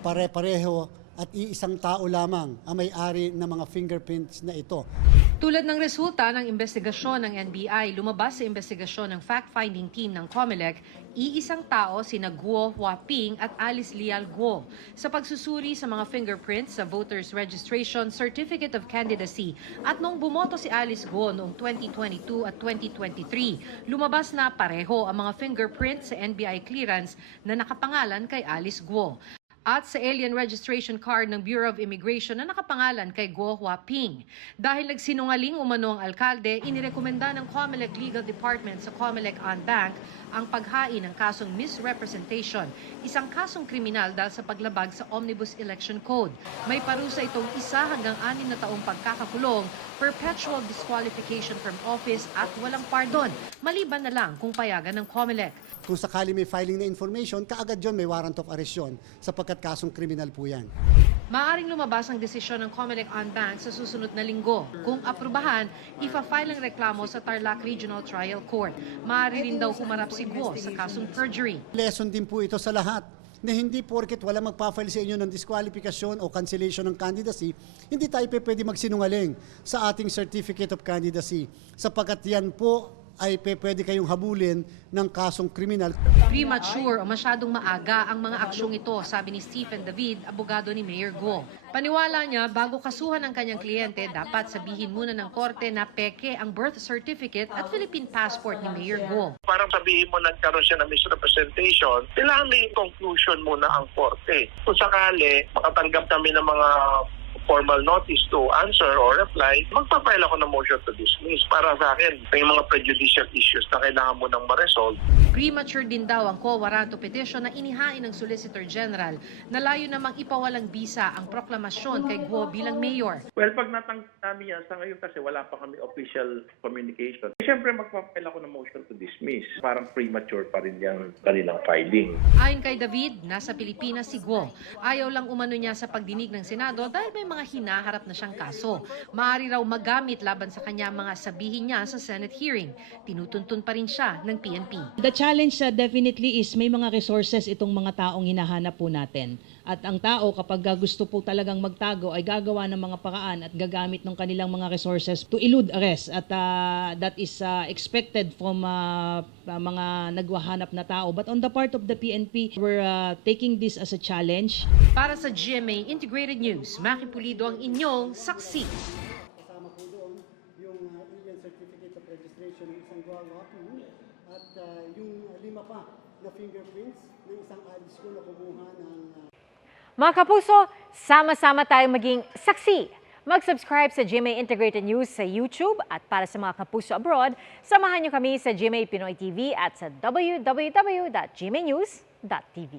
pare-pareho at iisang tao lamang ang may-ari ng mga fingerprints na ito. Tulad ng resulta ng investigasyon ng NBI, lumabas sa investigasyon ng fact-finding team ng COMELEC, iisang tao sina Guo Huaping at Alice Lial Guo sa pagsusuri sa mga fingerprints sa Voters Registration Certificate of Candidacy. At noong bumoto si Alice Guo noong 2022 at 2023, lumabas na pareho ang mga fingerprints sa NBI clearance na nakapangalan kay Alice Guo. At sa alien registration card ng Bureau of Immigration na nakapangalan kay Guo Huaping. Dahil nagsinungaling umano ang alkalde, inirekomenda ng COMELEC Legal Department sa COMELEC on Bank ang paghain ng kasong misrepresentation, isang kasong kriminal dahil sa paglabag sa Omnibus Election Code. May parusa itong 1 hanggang 6 na taong pagkakakulong, perpetual disqualification from office at walang pardon, maliban na lang kung payagan ng COMELEC. Kung sakali may filing na information, kaagad yon may warrant of arrest yun, sapagkat kasong kriminal po yan. Maaring lumabas ang desisyon ng COMELEC on Bank sa susunod na linggo. Kung aprubahan, ifa-file ang reklamo sa Tarlac Regional Trial Court. Maaari rin daw humarap si Guo sa kasong perjury. Lesson din po ito sa lahat na hindi porket wala magpa-file sa inyo ng disqualification o cancellation ng candidacy, hindi tayo pwede magsinungaling sa ating Certificate of Candidacy, sapagkat yan po ay pwede kayong habulin ng kasong kriminal. Premature o masyadong maaga ang mga aksyong ito, sabi ni Stephen David, abogado ni Mayor Guo. Paniwala niya, bago kasuhan ang kanyang kliyente, dapat sabihin muna ng korte na peke ang birth certificate at Philippine passport ni Mayor Guo. Parang sabihin mo nagkaroon siya ng misrepresentation, kailangan may conclusion muna ang korte. Kung sakali, makatanggap kami ng mga formal notice to answer or reply, magpa-file ako ng motion to dismiss. Para sa akin, may mga prejudicial issues na kailangan mo nang ma-resolve. Premature din daw ang quo warranto petition na inihain ng Solicitor General na layo namang ipawalang bisa ang proklamasyon kay Guo bilang mayor. Well, pag natanggap namin yan, sa ngayon kasi wala pa kami official communication. Siyempre, magpa-file ako ng motion to dismiss. Parang premature pa rin yung kanilang filing. Ayon kay David, nasa Pilipinas si Guo. Ayaw lang umano niya sa pagdinig ng Senado dahil may mga hinaharap na siyang kaso. Maaari raw magamit laban sa kanya mga sabihin niya sa Senate hearing. Tinutuntun pa rin siya ng PNP. The challenge definitely is may mga resources itong mga taong hinahanap po natin. At ang tao kapag gusto po talagang magtago ay gagawa ng mga paraan at gagamit ng kanilang mga resources to elude arrest. At that is expected from mga nagwahanap na tao. But on the part of the PNP, we're taking this as a challenge. Para sa GMA Integrated News, Maki Pulido ang inyong saksi. Kasama po doon yung alien certificate of registration ng isang Guo Huaping at yung 5 pa na fingerprints ng isang Alice Guo na kumuha ng Mga kapuso, sama-sama tayong maging saksi. Mag-subscribe sa GMA Integrated News sa YouTube at para sa mga kapuso abroad, samahan niyo kami sa GMA Pinoy TV at sa www.gmanews.tv.